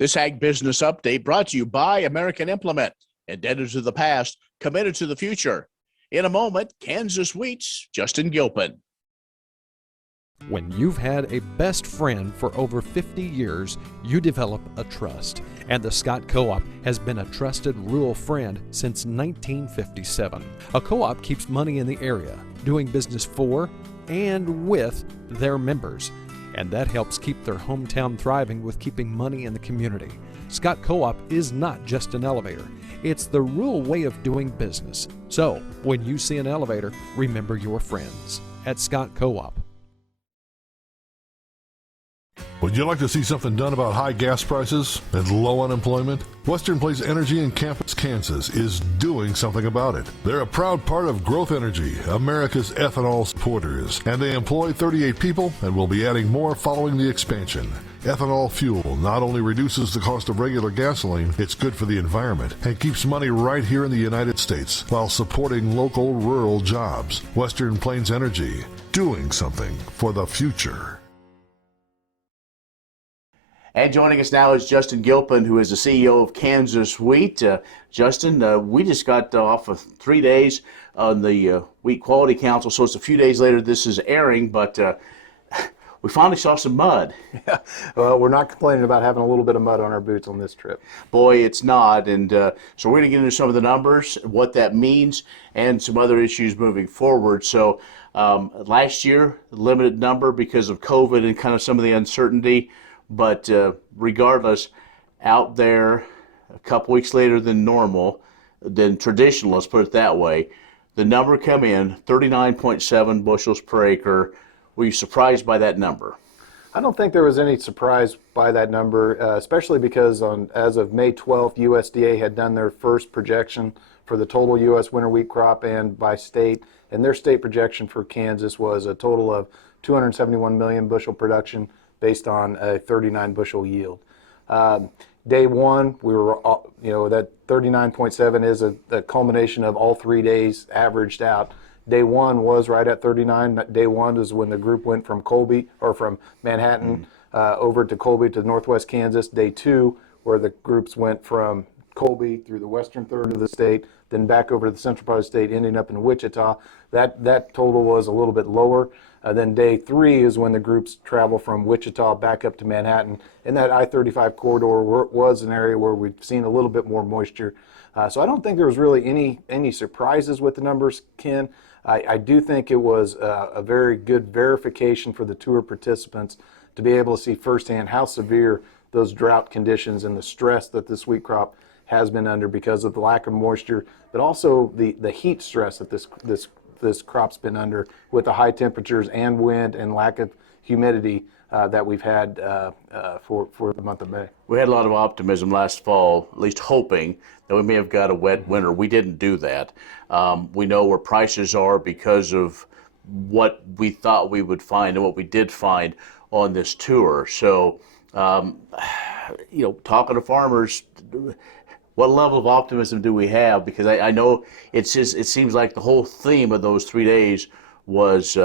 This Ag Business Update brought to you by American Implement. Indebted to the past, committed to the future. In a moment, Kansas Wheat's Justin Gilpin. When you've had a best friend for over 50 years, you develop a trust. And the Scott Co-op has been a trusted rural friend since 1957. A co-op keeps money in the area, doing business for and with their members. And that helps keep their hometown thriving with keeping money in the community. Scott Co-op is not just an elevator. It's the rural way of doing business. So, when you see an elevator, remember your friends at Scott Co-op. Would you like to see something done about high gas prices and low unemployment? Western Plains Energy in Campus, Kansas is doing something about it. They're a proud part of Growth Energy, America's ethanol supporters, and they employ 38 people and will be adding more following the expansion. Ethanol fuel not only reduces the cost of regular gasoline, it's good for the environment and keeps money right here in the United States while supporting local rural jobs. Western Plains Energy, doing something for the future. And joining us now is Justin Gilpin, who is the CEO of Kansas Wheat. Justin, we just got off of 3 days on the Wheat Quality Council, so it's a few days later this is airing, but we finally saw some mud. Yeah, well, we're not complaining about having a little bit of mud on our boots on this trip. Boy, it's not, and so we're going to get into some of the numbers, what that means, and some other issues moving forward. So last year, limited number because of COVID and kind of some of the uncertainty. But regardless, out there a couple weeks later than normal, than traditional, let's put it that way, the number come in 39.7 bushels per acre. Were you surprised by that number? I don't think there was any surprise by that number, especially because as of May 12th, USDA had done their first projection for the total U.S. winter wheat crop and by state, and their state projection for Kansas was a total of 271 million bushel production, based on a 39 bushel yield. Day one, we were, that 39.7 is a culmination of all 3 days averaged out. Day one was right at 39. Day one is when the group went from from Manhattan over to Colby to northwest Kansas. Day two, where the groups went from Colby through the western third of the state, then back over to the central part of the state, ending up in Wichita. That total was a little bit lower. Then day three is when the groups travel from Wichita back up to Manhattan. And that I-35 corridor was an area where we've seen a little bit more moisture. So I don't think there was really any surprises with the numbers, Ken. I do think it was a very good verification for the tour participants to be able to see firsthand how severe those drought conditions and the stress that this wheat crop has been under because of the lack of moisture, but also the heat stress that this crop's been under with the high temperatures and wind and lack of humidity that we've had for the month of May. We had a lot of optimism last fall, at least hoping that we may have got a wet winter. We didn't do that. We know where prices are because of what we thought we would find and what we did find on this tour. So, talking to farmers, what level of optimism do we have? Because I know it seems like the whole theme of those 3 days was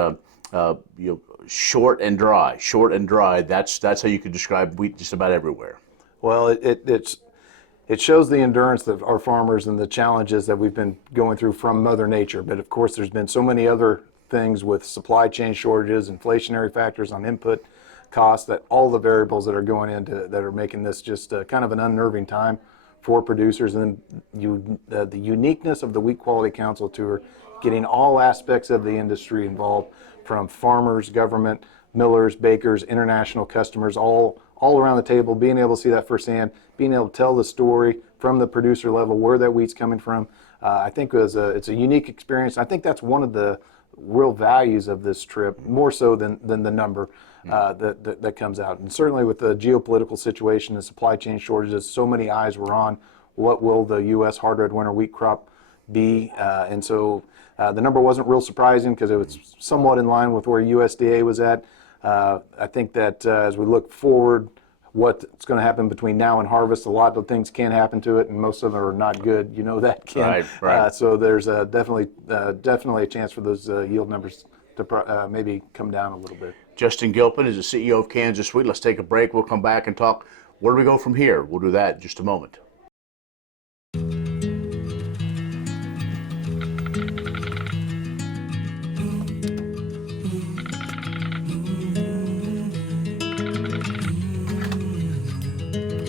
short and dry. Short and dry. That's how you could describe wheat just about everywhere. Well, it shows the endurance of our farmers and the challenges that we've been going through from Mother Nature. But of course, there's been so many other things with supply chain shortages, inflationary factors on input costs, that all the variables that are going into that are making this just kind of an unnerving time for producers. And then the uniqueness of the Wheat Quality Council Tour, getting all aspects of the industry involved, from farmers, government, millers, bakers, international customers, all around the table, being able to see that firsthand, being able to tell the story from the producer level, where that wheat's coming from. I think it's a unique experience. I think that's one of the real values of this trip, more so than the number that comes out. And certainly with the geopolitical situation and supply chain shortages, so many eyes were on what will the U.S. hard red winter wheat crop be. And so the number wasn't real surprising because it was somewhat in line with where USDA was at. I think that as we look forward, what's going to happen between now and harvest, a lot of things can happen to it, and most of them are not good. You know that, Ken. Right. So there's definitely a chance for those yield numbers to maybe come down a little bit. Justin Gilpin is the CEO of Kansas Wheat. Let's take a break. We'll come back and talk Where do we go from here? We'll do that in just a moment.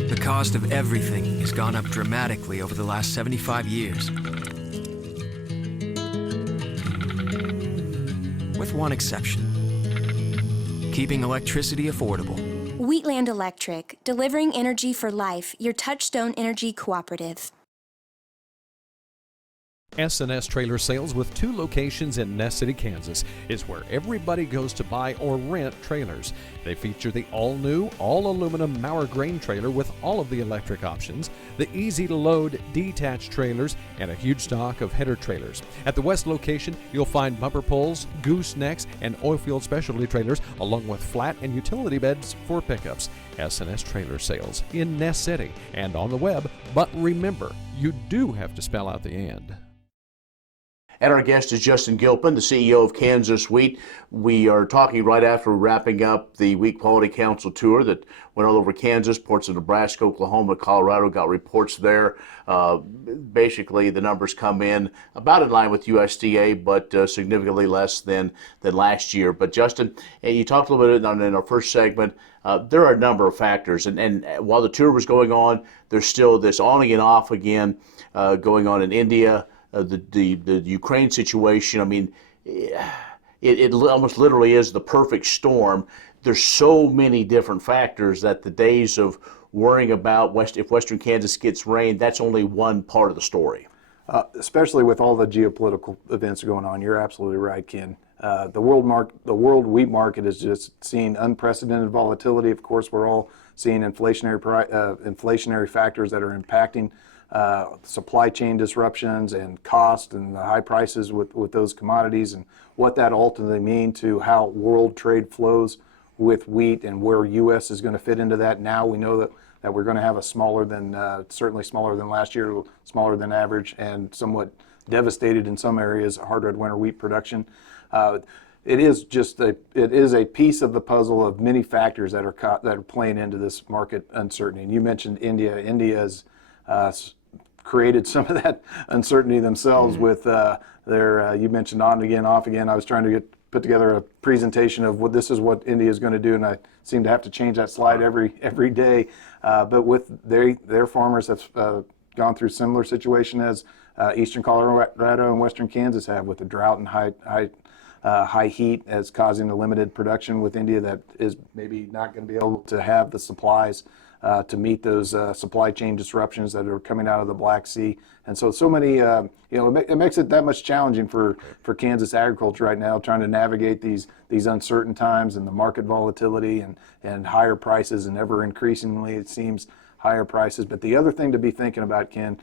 The cost of everything has gone up dramatically over the last 75 years. With one exception: keeping electricity affordable. Wheatland Electric, delivering energy for life, your Touchstone Energy Cooperative. S&S Trailer Sales, with 2 locations in Ness City, Kansas, is where everybody goes to buy or rent trailers. They feature the all-new, all-aluminum Mauer grain trailer with all of the electric options, the easy-to-load detached trailers, and a huge stock of header trailers. At the west location, you'll find bumper poles, goosenecks, and oilfield specialty trailers, along with flat and utility beds for pickups. S&S Trailer Sales in Ness City and on the web, but remember, you do have to spell out the end. And our guest is Justin Gilpin, the CEO of Kansas Wheat. We are talking right after wrapping up the Wheat Quality Council tour that went all over Kansas, parts of Nebraska, Oklahoma, Colorado, got reports there. Basically, the numbers come in about in line with USDA, but significantly less than last year. But Justin, and you talked a little bit in our first segment, there are a number of factors. And while the tour was going on, there's still this on again, off again going on in India. The Ukraine situation, I mean, it almost literally is the perfect storm. There's so many different factors that the days of worrying about if Western Kansas gets rain, that's only one part of the story. Especially with all the geopolitical events going on, you're absolutely right, Ken. The world wheat market is just seeing unprecedented volatility. Of course, we're all seeing inflationary factors that are impacting supply chain disruptions and cost and the high prices with those commodities, and what that ultimately mean to how world trade flows with wheat and where U.S. is going to fit into that. Now we know that we're going to have a certainly smaller than last year, smaller than average, and somewhat devastated in some areas hard red winter wheat production. It is a piece of the puzzle of many factors that are playing into this market uncertainty. And you mentioned India. India has created some of that uncertainty themselves with their, you mentioned on again, off again. I was trying to put together a presentation of this is what India is going to do, and I seem to have to change that slide every day. But with their farmers have gone through similar situation as eastern Colorado and western Kansas have, with the drought and high heat as causing a limited production with India that is maybe not going to be able to have the supplies to meet those supply chain disruptions that are coming out of the Black Sea. And so many, it makes it that much challenging for Kansas agriculture right now, trying to navigate these uncertain times and the market volatility and higher prices, and ever increasingly, it seems, higher prices. But the other thing to be thinking about, Ken,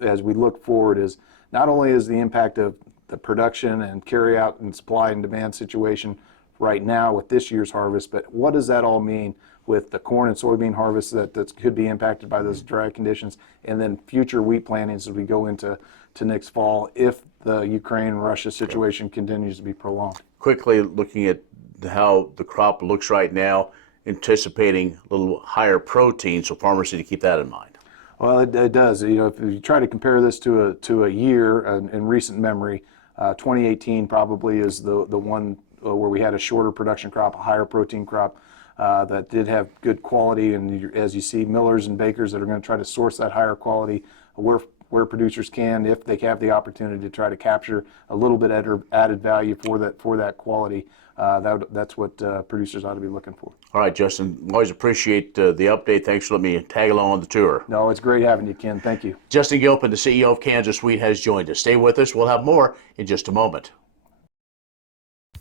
as we look forward, is not only is the impact of the production and carry out and supply and demand situation right now with this year's harvest, but what does that all mean with the corn and soybean harvests that could be impacted by those dry conditions, and then future wheat plantings as we go into next fall if the Ukraine-Russia situation continues to be prolonged? Quickly looking at how the crop looks right now, anticipating a little higher protein, so farmers need to keep that in mind. Well, it does. If you try to compare this to a year in recent memory, 2018 probably is the one where we had a shorter production crop, a higher protein crop that did have good quality. And as you see, millers and bakers that are going to try to source that higher quality where producers can, if they have the opportunity to try to capture a little bit added value for that quality. That's what producers ought to be looking for. All right, Justin, always appreciate the update. Thanks for letting me tag along on the tour. No, it's great having you, Ken. Thank you. Justin Gilpin, the CEO of Kansas Wheat, has joined us. Stay with us. We'll have more in just a moment.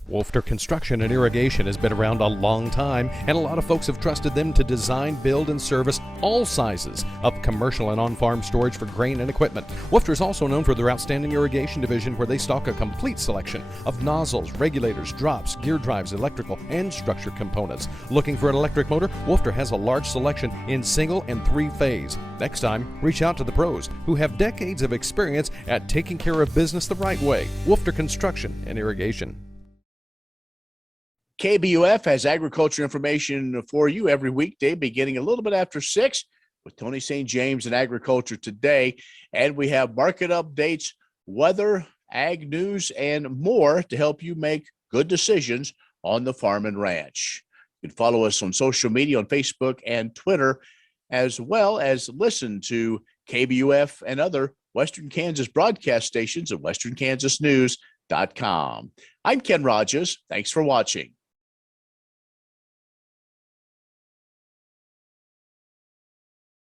Wolfter Construction and Irrigation has been around a long time, and a lot of folks have trusted them to design, build, and service all sizes of commercial and on-farm storage for grain and equipment. Wolfter is also known for their outstanding irrigation division, where they stock a complete selection of nozzles, regulators, drops, gear drives, electrical, and structure components. Looking for an electric motor? Wolfter has a large selection in single and three-phase. Next time, reach out to the pros who have decades of experience at taking care of business the right way. Wolfter Construction and Irrigation. KBUF has agriculture information for you every weekday, beginning a little bit after 6 with Tony St. James and Agriculture Today. And we have market updates, weather, ag news, and more to help you make good decisions on the farm and ranch. You can follow us on social media on Facebook and Twitter, as well as listen to KBUF and other Western Kansas broadcast stations at westernkansasnews.com. I'm Ken Rogers. Thanks for watching.